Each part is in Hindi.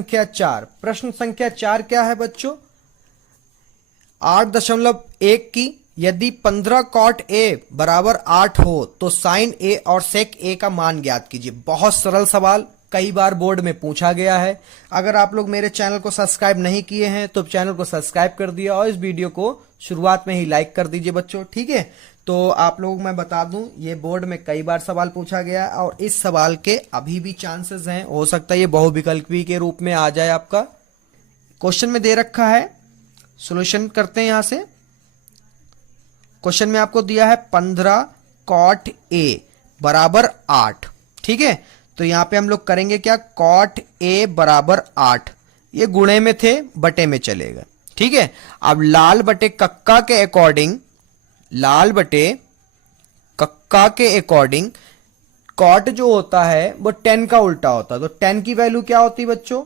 संख्या 4। प्रश्न संख्या 4 क्या है बच्चों? 8.1 की यदि 15 कॉट ए बराबर 8 हो तो साइन ए और सेक ए का मान ज्ञात कीजिए। बहुत सरल सवाल, कई बार बोर्ड में पूछा गया है। अगर आप लोग मेरे चैनल को सब्सक्राइब नहीं किए हैं तो चैनल को सब्सक्राइब कर दिया और इस वीडियो को शुरुआत में ही लाइक कर दीजिए बच्चों, ठीक है। तो आप लोग मैं बता दूं, ये बोर्ड में कई बार सवाल पूछा गया है और इस सवाल के अभी भी चांसेस हैं, हो सकता है ये बहुविकल्पी के रूप में आ जाए। आपका क्वेश्चन में दे रखा है, सॉल्यूशन करते हैं यहां से। क्वेश्चन में आपको दिया है 15 कॉट ए बराबर 8, ठीक है। तो यहां पे हम लोग करेंगे क्या, कॉट ए बराबर 8, ये गुणे में थे बटे में चलेगा, ठीक है। अब लाल बटे कक्का के अकॉर्डिंग, लाल बटे कक्का के अकॉर्डिंग कॉट जो होता है वो 10 का उल्टा होता है। तो 10 की वैल्यू क्या होती है बच्चों?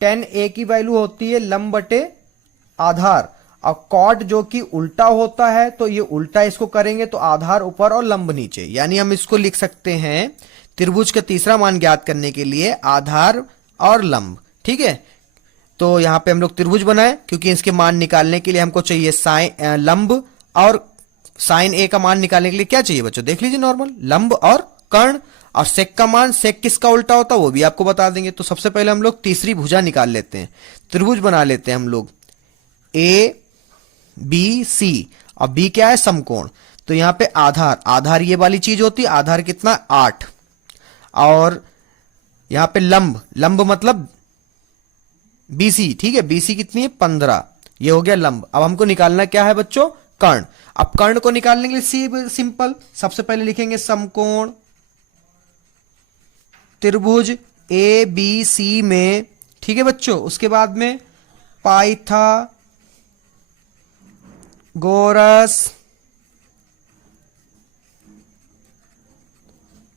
10 ए की वैल्यू होती है लंब बटे आधार। अब कॉट जो कि उल्टा होता है तो ये उल्टा इसको करेंगे तो आधार ऊपर और लंब नीचे, यानी हम इसको लिख सकते हैं त्रिभुज का तीसरा मान ज्ञात करने के लिए आधार और लंब, ठीक है। तो यहां पे हम लोग त्रिभुज बनाए क्योंकि इसके मान निकालने के लिए हमको चाहिए साइन लंब, और साइन ए का मान निकालने के लिए क्या चाहिए बच्चों? देख लीजिए, नॉर्मल लंब और कर्ण। और सेक का मान, सेक किसका उल्टा होता है वो भी आपको बता देंगे। तो सबसे पहले हम लोग तीसरी भुजा निकाल लेते हैं, त्रिभुज बना लेते हैं हम लोग ए बी सी। और बी क्या है? समकोण। तो यहां पे आधार, आधार ये वाली चीज होती है, आधार कितना? 8। और यहां पे लंब, लंब मतलब बीसी, ठीक है। बीसी कितनी है? 15। ये हो गया लंब। अब हमको निकालना क्या है बच्चों? कर्ण। अब कर्ण को निकालने के लिए सिंपल, सबसे पहले लिखेंगे समकोण त्रिभुज ए बी सी में, ठीक है बच्चों। उसके बाद में पाइथागोरस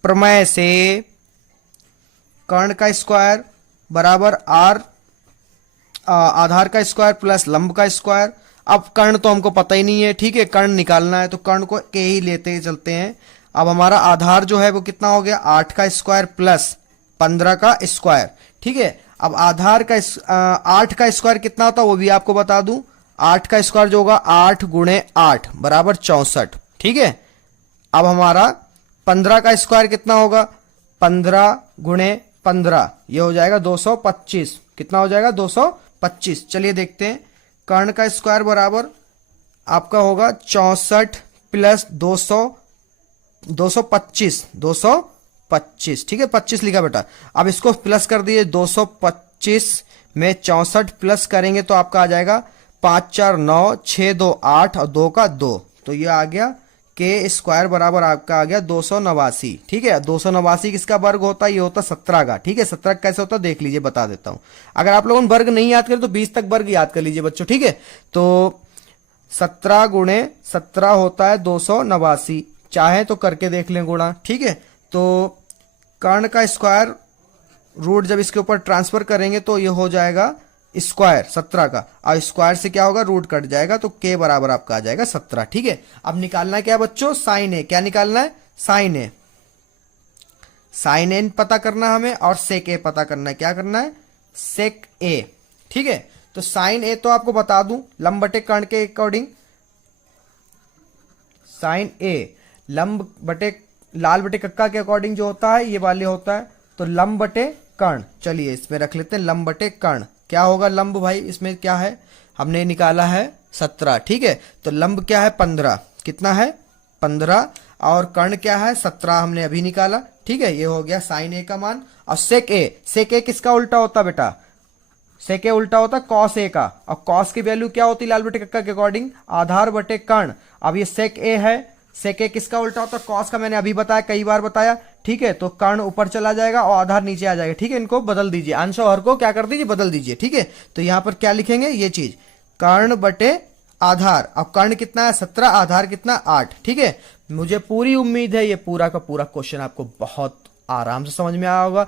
प्रमेय से कर्ण का स्क्वायर बराबर आर आधार का स्क्वायर प्लस लंब का स्क्वायर। अब कर्ण तो हमको पता ही नहीं है, ठीक है, कर्ण निकालना है तो कर्ण को के ही लेते चलते हैं। अब हमारा आधार जो है वो कितना हो गया? 8 का स्क्वायर प्लस 15 का स्क्वायर, ठीक है। अब आधार का 8 का स्क्वायर कितना होता है वो भी आपको बता दूं। 8 का स्क्वायर जो होगा 8 गुणे 8 बराबर 64, ठीक है। अब हमारा 15 का स्क्वायर कितना होगा? 15 गुणे 15, ये हो जाएगा 225। कितना हो जाएगा? 225। चलिए देखते हैं। कर्ण का स्क्वायर बराबर आपका होगा 64 प्लस 225, ठीक है, 25 लिखा बेटा। अब इसको प्लस कर दिए, 225 में 64 प्लस करेंगे तो आपका आ जाएगा 5 4 9 6 2 8 और 2 का 2, तो ये आ गया के स्क्वायर बराबर आपका आ गया 289, ठीक है। 289 किसका वर्ग होता है? ये होता 17 का, ठीक है। 17 कैसे होता है देख लीजिए, बता देता हूं। अगर आप लोगों ने वर्ग नहीं याद करें तो 20 तक वर्ग याद कर लीजिए बच्चों, ठीक है। तो 17 गुणे 17 होता है 289, चाहे तो करके देख लें गुणा, ठीक है। तो कर्ण का स्क्वायर रूट जब इसके ऊपर ट्रांसफर करेंगे तो ये हो जाएगा स्क्वायर 17 का, और स्क्वायर से क्या होगा? रूट कट जाएगा तो के बराबर आपका आ जाएगा 17, ठीक है। अब निकालना है क्या बच्चों? साइन ए। क्या निकालना है? साइन ए। साइन ए पता करना हमें और सेक ए पता करना है। क्या करना है? सेक ए, ठीक है। तो साइन ए तो आपको बता दूं लंब बटे कर्ण के अकॉर्डिंग, साइन ए लंब बटे लाल बटे कक्का के अकॉर्डिंग जो होता है ये वाले होता है, तो लंब बटे कर्ण। चलिए इसमें रख लेते हैं लंब बटे कर्ण। क्या होगा लंब भाई? इसमें क्या है? हमने निकाला है 17, ठीक है। तो लंब क्या है? 15। कितना है? 15। और कर्ण क्या है? 17 हमने अभी निकाला, ठीक है। ये हो गया साइन ए का मान। और सेक ए, सेक ए किसका उल्टा होता बेटा? सेक ए उल्टा होता कॉस ए का। और कॉस की वैल्यू क्या होती लाल बटे कक्का के अकॉर्डिंग? आधार बटे कर्ण। अब ये सेक ए है, सेक ए किसका उल्टा होता है? कॉस का। मैंने अभी बताया, कई बार बताया, ठीक है। तो कर्ण ऊपर चला जाएगा और आधार नीचे आ जाएगा, ठीक है। इनको बदल दीजिए, अंश और हर को क्या कर दीजिए? बदल दीजिए, ठीक है। तो यहां पर क्या लिखेंगे? ये चीज कर्ण बटे आधार। अब कर्ण कितना है? 17, आधार कितना? 8, ठीक है। मुझे पूरी उम्मीद है ये पूरा का पूरा क्वेश्चन आपको बहुत आराम से समझ में आया होगा।